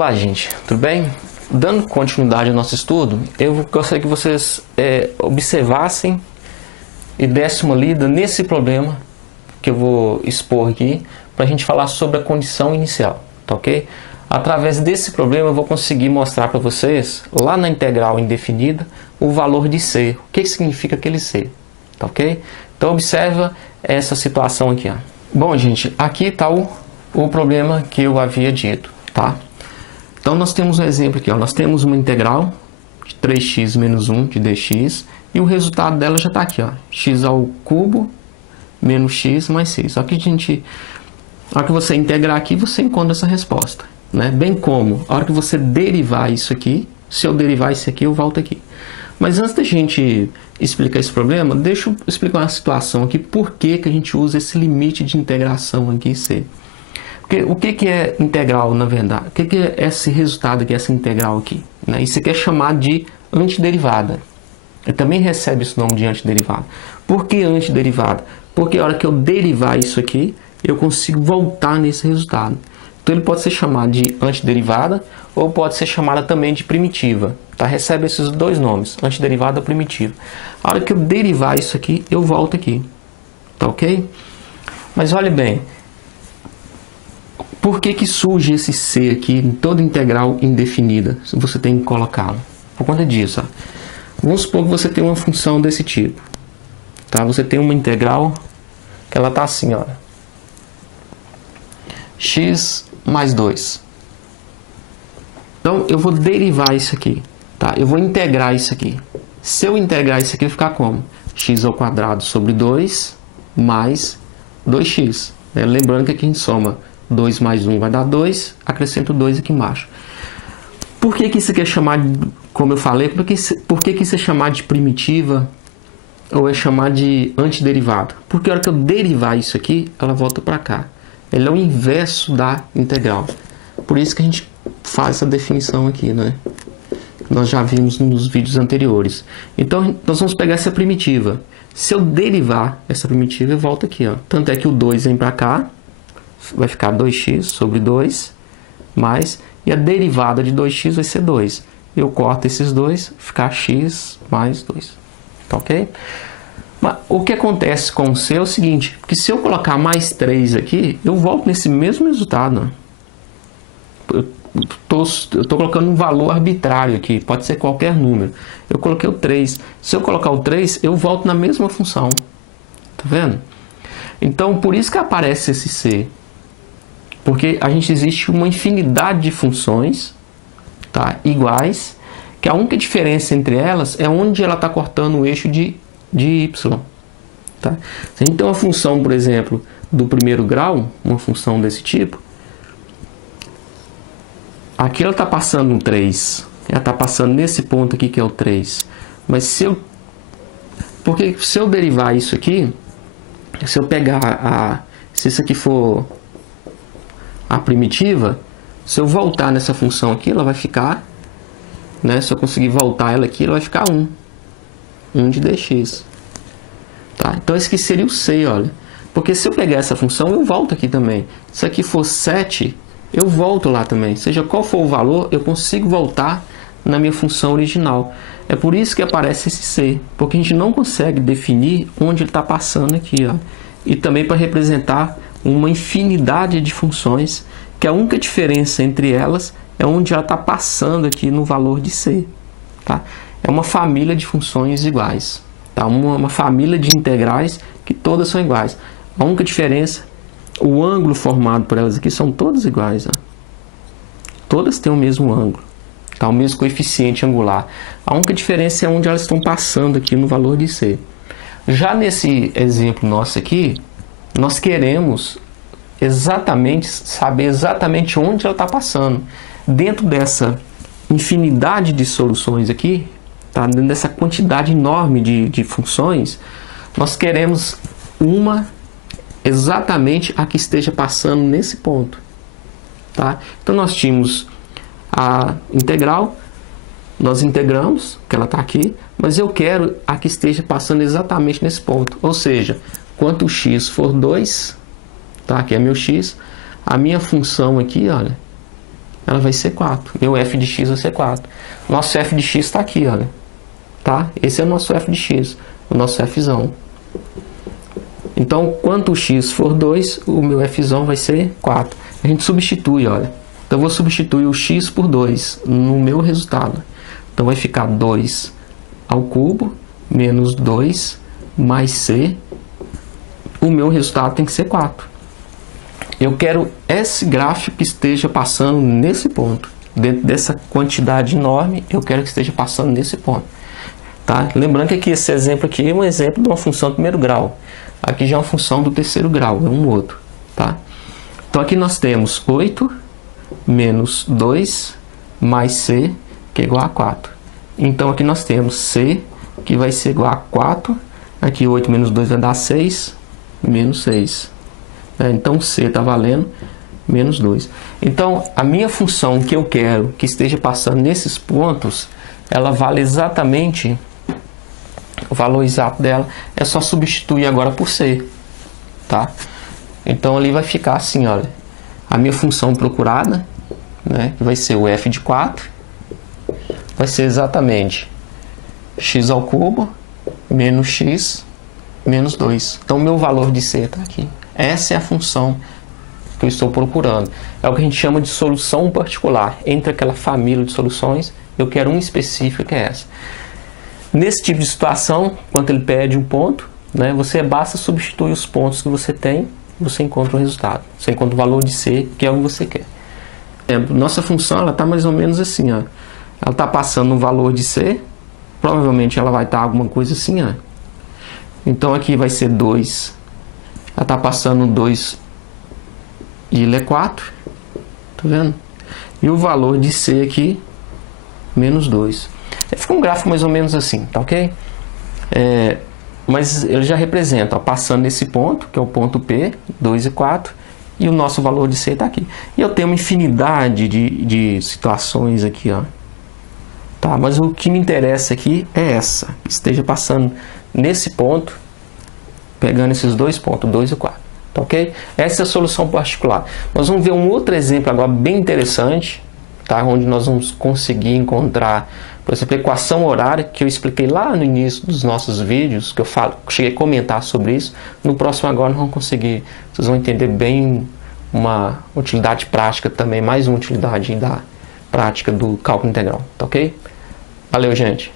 Olá, gente, tudo bem? Dando continuidade ao nosso estudo, eu gostaria que vocês observassem e dessem uma lida nesse problema que eu vou expor aqui, para a gente falar sobre a condição inicial, tá ok? Através desse problema eu vou conseguir mostrar para vocês, lá na integral indefinida, o valor de C. O que significa aquele C, tá ok? Então observa essa situação aqui, ó. Bom, gente, aqui está o problema que eu havia dito, tá? Então nós temos um exemplo aqui, ó. Nós temos uma integral de 3x menos 1 de dx e o resultado dela já está aqui, ó. X ao cubo menos x mais c. Só que a hora que você integrar aqui, você encontra essa resposta, né? Bem como a hora que você derivar isso aqui, se eu derivar isso aqui, eu volto aqui. Mas antes da gente explicar esse problema, deixa eu explicar uma situação aqui, por que a gente usa esse limite de integração aqui em C. Porque o que é integral, na verdade? O que é esse resultado aqui, essa integral aqui, né? Isso aqui é chamado de antiderivada. Ele também recebe esse nome de antiderivada. Por que antiderivada? Porque a hora que eu derivar isso aqui, eu consigo voltar nesse resultado. Então ele pode ser chamado de antiderivada ou pode ser chamada também de primitiva. Tá? Recebe esses dois nomes, antiderivada ou primitiva. A hora que eu derivar isso aqui, eu volto aqui. Tá ok? Mas olha bem, por que surge esse C aqui em toda integral indefinida? Você tem que colocá-lo. Por conta disso, ó. Vamos supor que você tem uma função desse tipo. Tá? Você tem uma integral que ela está assim, ó. X mais 2. Então eu vou derivar isso aqui. Tá? Eu vou integrar isso aqui. Se eu integrar isso aqui, vai ficar como? X ao quadrado sobre 2 mais 2x. Lembrando que aqui a gente soma 2 mais 1 vai dar 2, acrescento 2 aqui embaixo. Por que isso aqui é chamado, como eu falei, por que isso é chamado de primitiva ou é chamado de antiderivado? Porque a hora que eu derivar isso aqui, ela volta para cá. Ele é o inverso da integral. Por isso que a gente faz essa definição aqui, né? Nós já vimos nos vídeos anteriores. Então, nós vamos pegar essa primitiva. Se eu derivar essa primitiva, eu volto aqui, ó. Tanto é que o 2 vem para cá, vai ficar 2x sobre 2, mais, e a derivada de 2x vai ser 2. Eu corto esses dois, ficar x mais 2. Tá ok? Mas o que acontece com o C é o seguinte, que se eu colocar mais 3 aqui, eu volto nesse mesmo resultado. Eu estou colocando um valor arbitrário aqui, pode ser qualquer número. Eu coloquei o 3. Se eu colocar o 3, eu volto na mesma função. Tá vendo? Então, por isso que aparece esse C. Porque existe uma infinidade de funções, tá, iguais, que a única diferença entre elas é onde ela está cortando o eixo de y. Tá? Se a gente tem uma função, por exemplo, do primeiro grau, uma função desse tipo, aqui ela está passando um 3, ela está passando nesse ponto aqui que é o 3. Mas se eu derivar isso aqui, se eu pegar se isso aqui for a primitiva, se eu voltar nessa função aqui, ela vai ficar, né? Se eu conseguir voltar ela aqui, ela vai ficar 1 de dx. Tá? Então esse aqui seria o C, olha. Porque se eu pegar essa função, eu volto aqui também. Se aqui for 7, eu volto lá também. Seja qual for o valor, eu consigo voltar na minha função original. É por isso que aparece esse C, porque a gente não consegue definir onde ele está passando aqui, ó. E também para representar uma infinidade de funções, que a única diferença entre elas é onde ela está passando aqui no valor de C. Tá? É uma família de funções iguais. Tá? Uma família de integrais que todas são iguais. A única diferença, o ângulo formado por elas aqui são todas iguais. Ó. Todas têm o mesmo ângulo, tá? O mesmo coeficiente angular. A única diferença é onde elas estão passando aqui no valor de C. Já nesse exemplo nosso aqui, nós queremos saber exatamente onde ela está passando. Dentro dessa infinidade de soluções aqui, tá? Dentro dessa quantidade enorme de funções, nós queremos exatamente a que esteja passando nesse ponto. Tá? Então nós tínhamos a integral, nós integramos, que ela está aqui, mas eu quero a que esteja passando exatamente nesse ponto. Ou seja, quanto o x for 2, tá? Aqui é meu x, a minha função aqui, olha, ela vai ser 4. Meu f de x vai ser 4. Nosso f de x está aqui, olha. Tá? Esse é o nosso f de x, o nosso fzão. Então, quando o x for 2, o meu fzão vai ser 4. A gente substitui, olha. Então, eu vou substituir o x por 2 no meu resultado. Então, vai ficar 2 ao cubo menos 2 mais c. O meu resultado tem que ser 4. Eu quero esse gráfico que esteja passando nesse ponto. Dentro dessa quantidade enorme, eu quero que esteja passando nesse ponto. Tá? Lembrando que aqui, esse exemplo aqui é um exemplo de uma função do primeiro grau. Aqui já é uma função do terceiro grau, é um outro. Tá? Então aqui nós temos 8 menos 2 mais c, que é igual a 4. Então aqui nós temos c, que vai ser igual a 4. Aqui 8 menos 2 vai dar 6, menos 6. Então c está valendo menos 2. Então a minha função que eu quero que esteja passando nesses pontos, ela vale exatamente, o valor exato dela é só substituir agora por c. Tá? Então ali vai ficar assim, olha. A minha função procurada, né, que vai ser o f de 4, vai ser exatamente x ao cubo menos x menos 2. Então, o meu valor de c está aqui. Essa é a função que eu estou procurando. É o que a gente chama de solução particular. Entre aquela família de soluções, eu quero uma específica, que é essa. Nesse tipo de situação, quando ele pede um ponto, né, você basta substituir os pontos que você tem, você encontra o resultado. Você encontra o valor de c, que é o que você quer. Nossa função está mais ou menos assim. Ó. Ela está passando um valor de c. Provavelmente ela vai estar alguma coisa assim. Ó. Então aqui vai ser 2. Ela está passando 2 e ele é 4. Tá vendo? E o valor de c aqui, menos 2. Fica um gráfico mais ou menos assim, tá ok? Mas ele já representa, ó, passando nesse ponto, que é o ponto P, 2 e 4, e o nosso valor de C está aqui. E eu tenho uma infinidade de situações aqui, ó. Tá, mas o que me interessa aqui é essa, que esteja passando nesse ponto, pegando esses dois pontos, 2 e 4, tá ok? Essa é a solução particular. Nós vamos ver um outro exemplo agora bem interessante, tá? Onde nós vamos conseguir encontrar, por exemplo, a equação horária, que eu expliquei lá no início dos nossos vídeos, que eu cheguei a comentar sobre isso. No próximo agora nós vamos conseguir, vocês vão entender bem uma utilidade prática também, mais uma utilidade da prática do cálculo integral, tá ok? Valeu, gente!